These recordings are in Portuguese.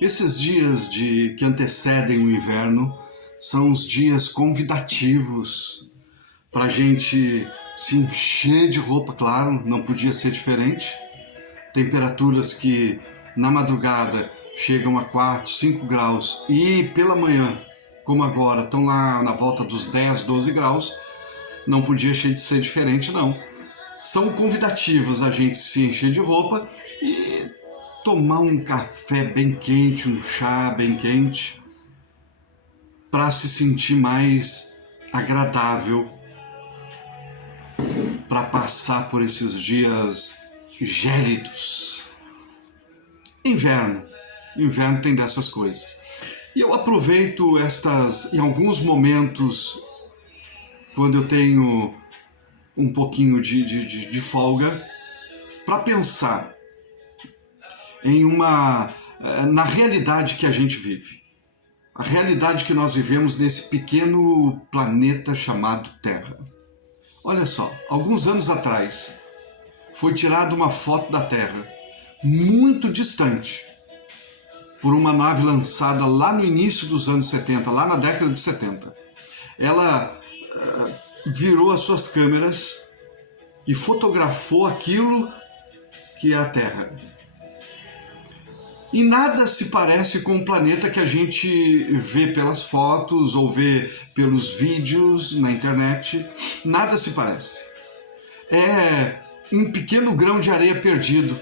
Esses dias que antecedem o inverno são os dias convidativos para a gente se encher de roupa, claro, não podia ser diferente. Temperaturas que na madrugada chegam a 4, 5 graus e pela manhã, como agora, estão lá na volta dos 10, 12 graus, não podia ser diferente não. São convidativos a gente se encher de roupa e tomar um café bem quente, um chá bem quente, para se sentir mais agradável, para passar por esses dias gélidos. Inverno tem dessas coisas. E eu aproveito em alguns momentos, quando eu tenho um pouquinho de folga, para pensar na realidade que a gente vive. A realidade que nós vivemos nesse pequeno planeta chamado Terra. Olha só, alguns anos atrás foi tirada uma foto da Terra, muito distante, por uma nave lançada lá no início dos anos 70, lá na década de 70. Ela virou as suas câmeras e fotografou aquilo que é a Terra. E nada se parece com o planeta que a gente vê pelas fotos ou vê pelos vídeos na internet. Nada se parece. É um pequeno grão de areia perdido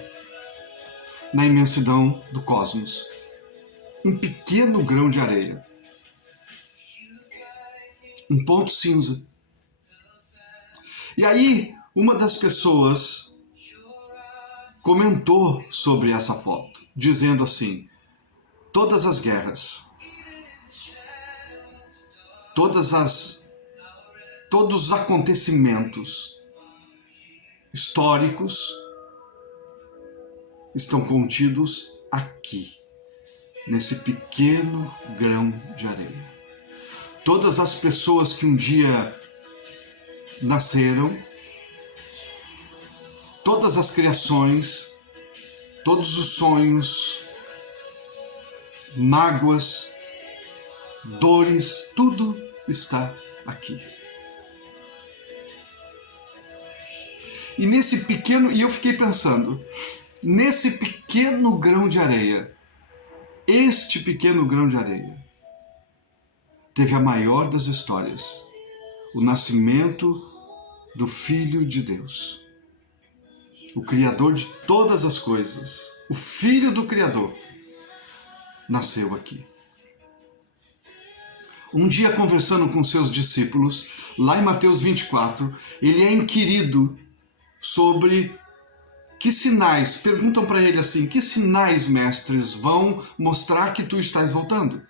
na imensidão do cosmos. Um pequeno grão de areia. Um ponto cinza. E aí, uma das pessoas comentou sobre essa foto, dizendo assim: todas as guerras, todos os acontecimentos históricos estão contidos aqui, nesse pequeno grão de areia. Todas as pessoas que um dia nasceram, todas as criações, todos os sonhos, mágoas, dores, tudo está aqui. E eu fiquei pensando, nesse pequeno grão de areia, este pequeno grão de areia, teve a maior das histórias, o nascimento do Filho de Deus. O Criador de todas as coisas, o Filho do Criador, nasceu aqui. Um dia, conversando com seus discípulos, lá em Mateus 24, ele é inquirido sobre que sinais, perguntam para ele assim: que sinais, mestres, vão mostrar que tu estás voltando?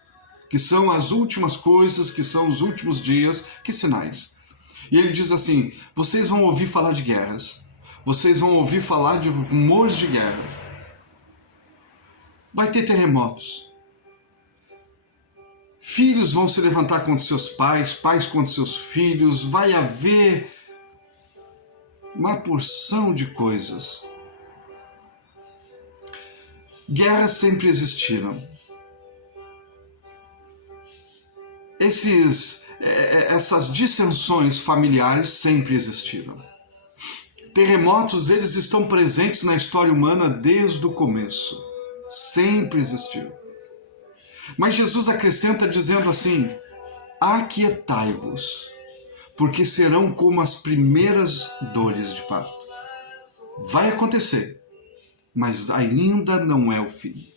Que são as últimas coisas, que são os últimos dias, que sinais? E ele diz assim: vocês vão ouvir falar de guerras, vocês vão ouvir falar de rumores de guerra. Vai ter terremotos. Filhos vão se levantar contra seus pais, pais contra seus filhos. Vai haver uma porção de coisas. Guerras sempre existiram. Essas dissensões familiares sempre existiram. Terremotos, eles estão presentes na história humana desde o começo. Sempre existiu. Mas Jesus acrescenta dizendo assim: aquietai-vos, porque serão como as primeiras dores de parto. Vai acontecer, mas ainda não é o fim.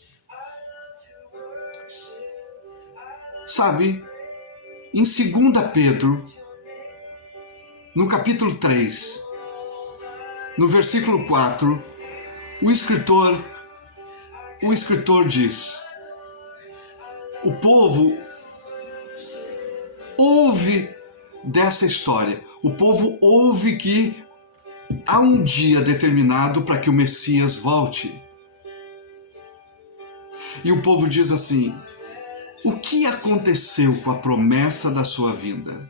Sabe, em 2 Pedro, no capítulo 3, no versículo 4, o escritor diz: o povo ouve dessa história, o povo ouve que há um dia determinado para que o Messias volte. E o povo diz assim: o que aconteceu com a promessa da sua vinda?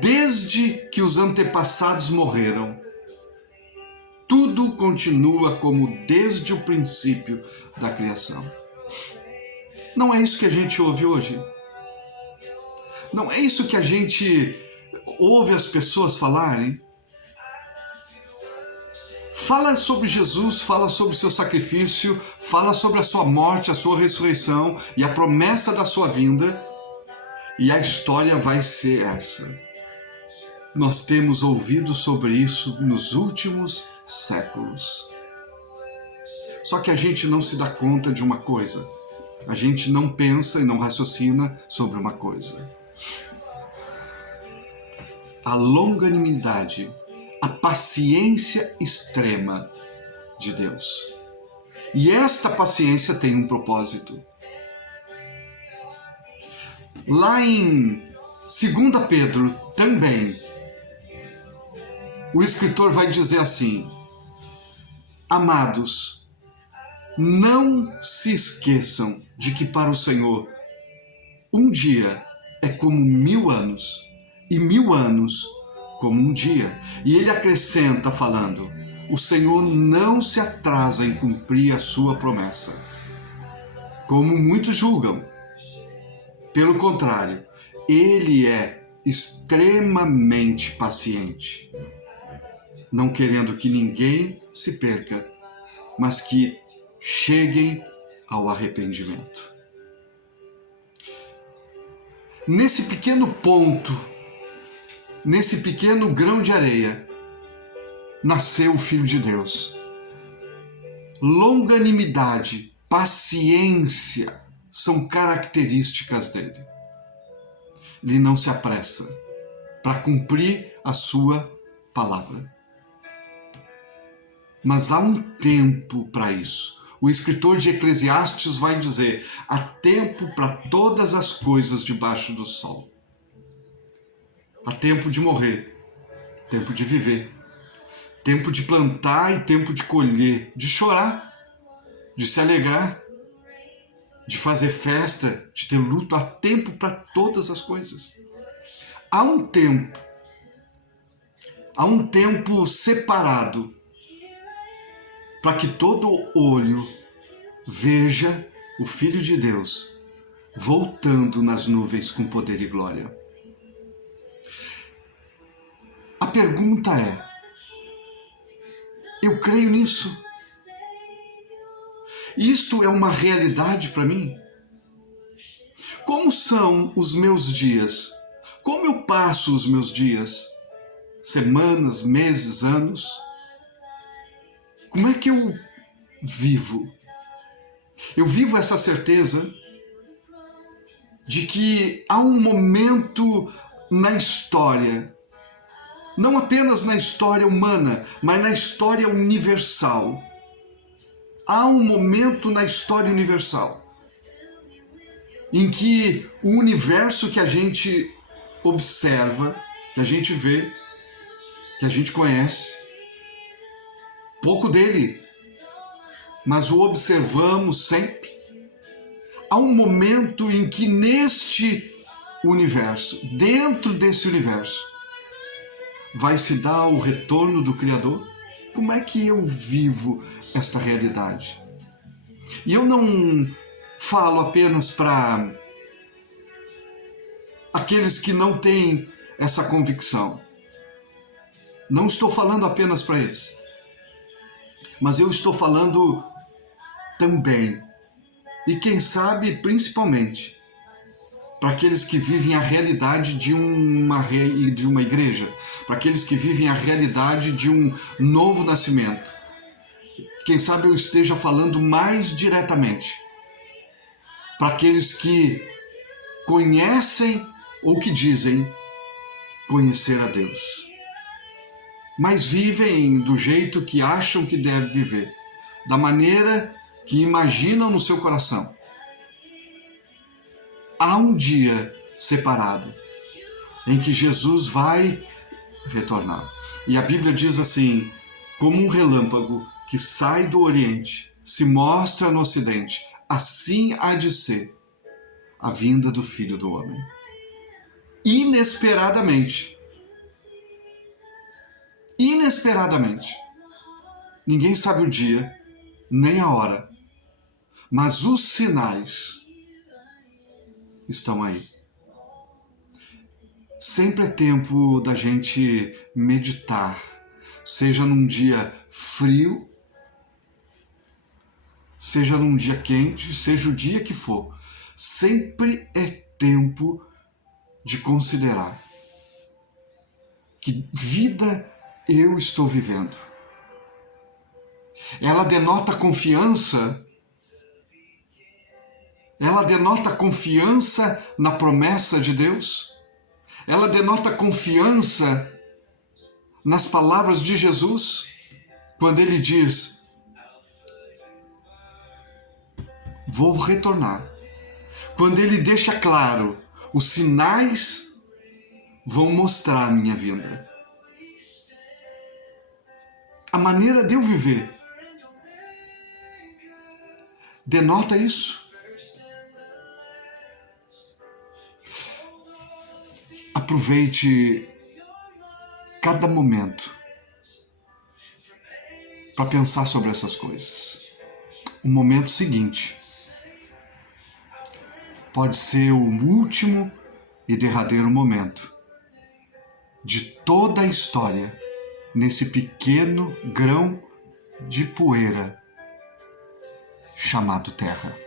Desde que os antepassados morreram, tudo continua como desde o princípio da criação. Não é isso que a gente ouve hoje? Não é isso que a gente ouve as pessoas falarem? Fala sobre Jesus, fala sobre o seu sacrifício, fala sobre a sua morte, a sua ressurreição e a promessa da sua vinda, e a história vai ser essa. Nós temos ouvido sobre isso nos últimos séculos. Só que a gente não se dá conta de uma coisa. A gente não pensa e não raciocina sobre uma coisa. A longanimidade, a paciência extrema de Deus. E esta paciência tem um propósito. Lá em 2 Pedro, também, o escritor vai dizer assim: amados, não se esqueçam de que para o Senhor um dia é como 1000 anos, e 1000 anos como um dia. E ele acrescenta falando: o Senhor não se atrasa em cumprir a sua promessa, como muitos julgam. Pelo contrário, ele é extremamente paciente, não querendo que ninguém se perca, mas que cheguem ao arrependimento. Nesse pequeno ponto, nesse pequeno grão de areia, nasceu o Filho de Deus. Longanimidade, paciência são características dele. Ele não se apressa para cumprir a sua palavra. Mas há um tempo para isso. O escritor de Eclesiastes vai dizer: há tempo para todas as coisas debaixo do sol. Há tempo de morrer, tempo de viver, tempo de plantar e tempo de colher, de chorar, de se alegrar, de fazer festa, de ter luto. Há tempo para todas as coisas. Há um tempo separado para que todo olho veja o Filho de Deus voltando nas nuvens com poder e glória. A pergunta é: eu creio nisso? Isto é uma realidade para mim? Como são os meus dias? Como eu passo os meus dias? Semanas, meses, anos? Como é que eu vivo? Eu vivo essa certeza de que há um momento na história, não apenas na história humana, mas na história universal. Há um momento na história universal em que o universo que a gente observa, que a gente vê, que a gente conhece, pouco dele, mas o observamos sempre. Há um momento em que neste universo, dentro desse universo, vai se dar o retorno do Criador. Como é que eu vivo esta realidade? E eu não falo apenas para aqueles que não têm essa convicção. Não estou falando apenas para eles. Mas eu estou falando também, e quem sabe principalmente, para aqueles que vivem a realidade de uma igreja, para aqueles que vivem a realidade de um novo nascimento. Quem sabe eu esteja falando mais diretamente para aqueles que conhecem ou que dizem conhecer a Deus, mas vivem do jeito que acham que deve viver, da maneira que imaginam no seu coração. Há um dia separado em que Jesus vai retornar. E a Bíblia diz assim: como um relâmpago que sai do Oriente, se mostra no Ocidente, assim há de ser a vinda do Filho do Homem. Inesperadamente. Inesperadamente. Ninguém sabe o dia, nem a hora. Mas os sinais estão aí. Sempre é tempo da gente meditar, seja num dia frio, seja num dia quente, seja o dia que for. Sempre é tempo de considerar que vida eu estou vivendo. Ela denota confiança. Ela denota confiança na promessa de Deus. Ela denota confiança nas palavras de Jesus, quando ele diz: vou retornar. Quando ele deixa claro, os sinais vão mostrar a minha vinda. A maneira de eu viver denota isso. Aproveite cada momento para pensar sobre essas coisas. O momento seguinte pode ser o último e derradeiro momento de toda a história nesse pequeno grão de poeira chamado Terra.